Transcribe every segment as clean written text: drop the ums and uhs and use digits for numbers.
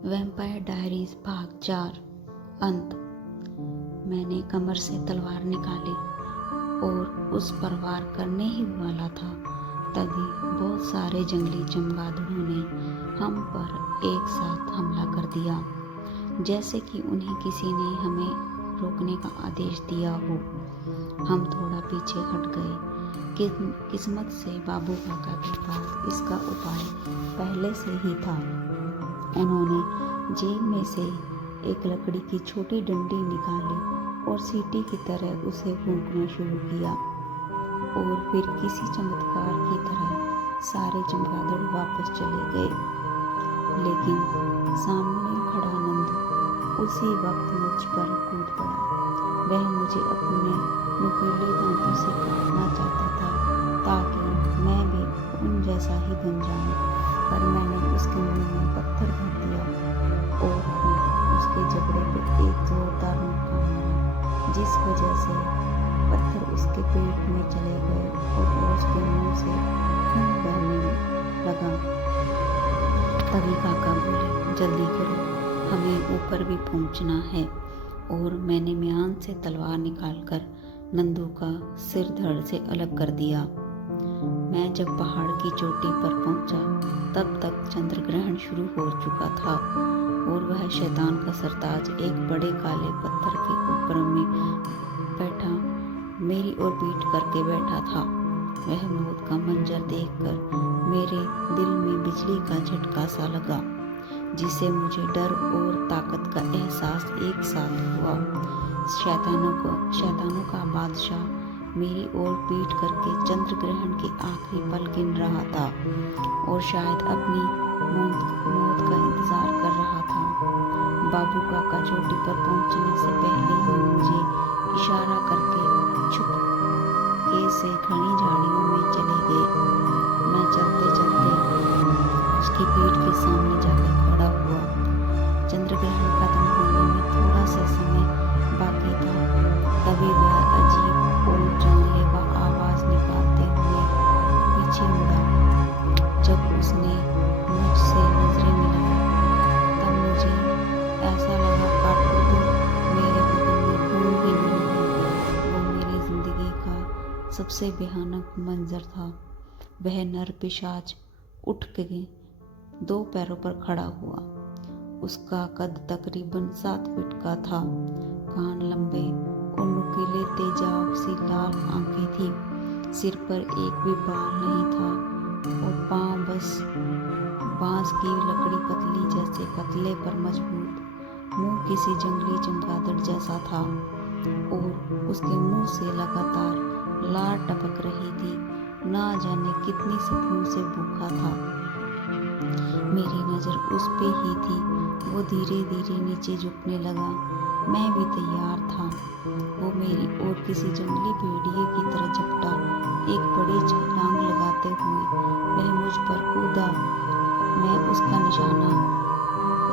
Vampire diaries भाग 4 अंत। मैंने कमर से तलवार निकाली और उस पर वार करने ही वाला था, तभी बहुत सारे जंगली चमगादड़ों ने हम पर एक साथ हमला कर दिया, जैसे कि उन्हें किसी ने हमें रोकने का आदेश दिया हो। हम थोड़ा पीछे हट गए। किस्मत से बाबू काका के पास इसका उपाय पहले से ही था। उन्होंने जेब में से एक लकड़ी की छोटी डंडी निकाली और सीटी की तरह उसे फूंकना शुरू किया, और फिर किसी चमत्कार की तरह सारे चमगादड़ वापस चले गए। लेकिन सामने खड़ा नंदू उसी वक्त मुझ पर कूद पड़ा। वह मुझे अपने नुकीले दांतों से काटना चाहता था ताकि मैं भी उन जैसा ही बन जाऊं, पर मैंने उसके मुंह में पत्थर भर दिया और उसके जबड़े पर एक जोरदार मुक्का मारा, जिस वजह से पत्थर उसके पेट में चले गए और उसके मुंह से खून बहने लगा। तभी काका बोले, जल्दी करो, हमें ऊपर भी पहुंचना है। और मैंने म्यान से तलवार निकालकर नंदू का सिर धड़ से अलग कर दिया। मैं जब पहाड़ की चोटी पर पहुंचा तब तक चंद्र ग्रहण शुरू हो चुका था और वह शैतान का सरताज एक बड़े काले पत्थर के ऊपर में बैठा मेरी ओर पीठ करके बैठा था। वह मौत का मंजर देखकर मेरे दिल में बिजली का झटका सा लगा, जिसे मुझे डर और ताकत का एहसास एक साथ हुआ। शैतानों का बादशाह मेरी ओर पीठ करके चंद्र ग्रहण के आखिरी पल गिन रहा था और शायद अपनी मौत का इंतजार कर रहा था। बाबू काका चोटी पर पहुंचने से पहले ही मुझे इशारा करके छुपके से घनी झाड़ियों में चले गए। मैं चलते चलते उसकी पीठ के सामने जाकर खड़ा हुआ। चंद्र ग्रहण खत्म होने में थोड़ा सा समय बाकी था, तभी वह अजीब और जानलेवा आवाज निकालते हुए पीछे मुड़ा। जब उसने मुझसे नजरें मिलाई तब मुझे ऐसा लगा काटो तो मेरे बदन में खून भी नहीं है। वो मेरी जिंदगी का सबसे भयानक मंजर था। वह नर पिशाच उठ के 2 पैरों पर खड़ा हुआ। उसका कद तकरीबन 7 फीट का था। कान लंबे और नुकीले तेजाब सी लाल आंखें थी। सिर पर एक भी बाल नहीं था और पांव बस बांस की लकड़ी पतली जैसे पतले पर मजबूत। मुंह किसी जंगली चमगादड़ जैसा था और उसके मुंह से लगातार लार टपक रही थी। ना जाने कितनी सदियों से भूखा था। मेरी नजर उस पे ही थी। वो धीरे धीरे नीचे झुकने लगा। मैं भी तैयार था। वो मेरी ओर किसी जंगली भेड़िए की तरह झपटा। एक बड़ी छलांग लगाते हुए वह मुझ पर कूदा। मैं उसका निशाना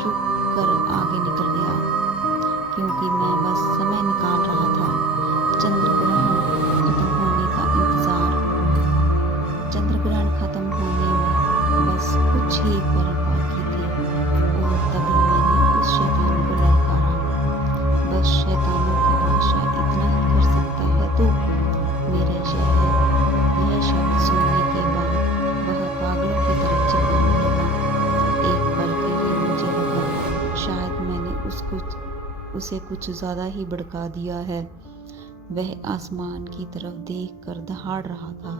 चूक कर आगे निकल गया, क्योंकि मैं बस समय निकाल रहा था। चंद्र ग्रहण खत्म होने का इंतजार। चंद्र ग्रहण खत्म होने में बस कुछ ही पल बाकी थे और तभी मैंने उस शैतान को ललकारा। बस शैतानों के बादशाह इतना ही कर सकता है तो मेरे शहर। यह शब्द सुनने के बाद वह पागलों की तरफ चिल्लाने लगा। एक पल के लिए मुझे लगा शायद मैंने उसे कुछ ज्यादा ही भड़का दिया है। वह आसमान की तरफ देखकर दहाड़ रहा था।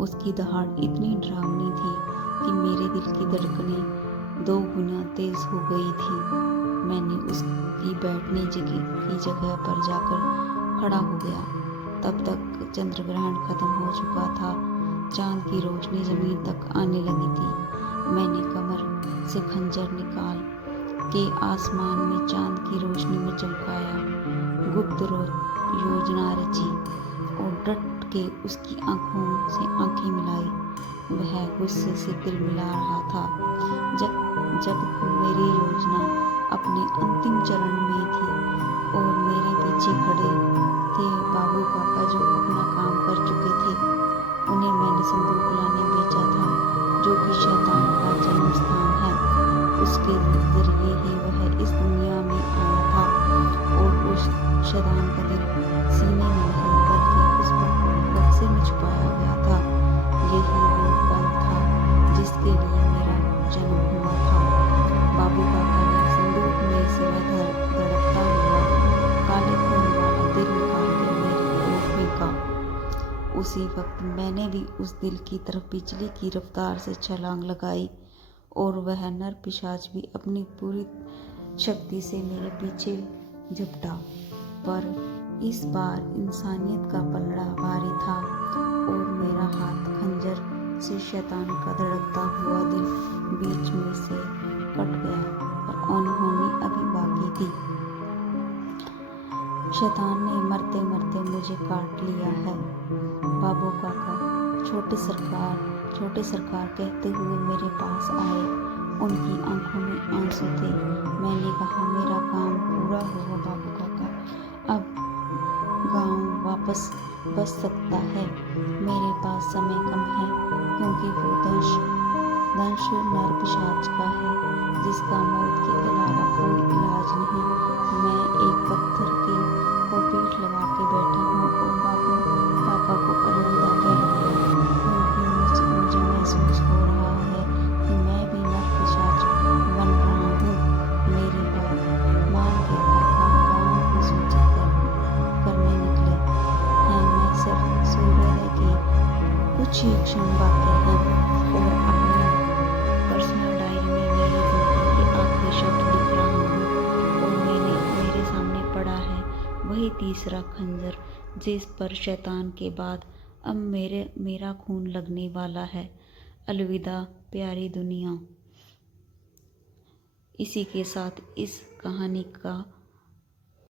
उसकी दहाड़ इतनी डरावनी थी कि मेरे दिल की धड़कनें 2 गुना तेज हो गई थी। मैंने उसकी बैठने की जगह पर जाकर खड़ा हो गया। तब तक चंद्र ग्रहण खत्म हो चुका था। चांद की रोशनी जमीन तक आने लगी थी। मैंने कमर से खंजर निकाल के आसमान में चांद की रोशनी में चमकाया, गुप्त योजना रची और डट के उसकी आंखों से आंखें मिलाई। वह गुस्से से तिलमिला रहा था। जब मेरी योजना अपने अंतिम चरण में थी और मेरे पीछे खड़े थे बाबू काका, जो अपना काम कर चुके थे। उन्हें मैंने संदूक लाने भेजा था, जो कि शैतान का जन्म स्थान है। उस वक्त मैंने भी उस दिल की तरफ बिजली की रफ्तार से छलांग लगाई और वह नर पिशाच भी अपनी पूरी शक्ति से मेरे पीछे झपटा। पर इस बार इंसानियत का पलड़ा भारी था और मेरा हाथ खंजर से शैतान का धड़कता हुआ दिल बीच में से कट गया। पर अनहोनी अभी बाकी थी। शैतान ने मरते मरते मुझे काट लिया है। बाबू काका छोटे सरकार कहते हुए मेरे पास आए। उनकी आंखों में आंसू थे। मैंने कहा, मेरा काम पूरा हुआ बाबू काका, अब गांव वापस बस सकता है। मेरे पास समय कम है क्योंकि वो दंश नर पिशाच का है जिसका मौत के अलावा कोई इलाज नहीं। मैं एक पत्थर को पीठ लगा के बैठा हूँ और बाबू काका को अलविदा कह दिया क्योंकि मुझे महसूस हो रहा है कि मैं भी नर पिशाच बन रहा हूँ। मेरी बात मान के काका गाँव को सूचित करने निकले हैं। मैं सिर्फ सूर्योदय के कुछ ही क्षण बाकी हैं और अपनी पर्सनल डायरी में मेरी जिंदगी के आखिरी शब्द लिख रहा हूँ और मेरे सामने पड़ा है वही तीसरा खंजर जिस पर शैतान के बाद अब मेरा खून लगने वाला है। अलविदा प्यारी दुनिया। इसी के साथ इस कहानी का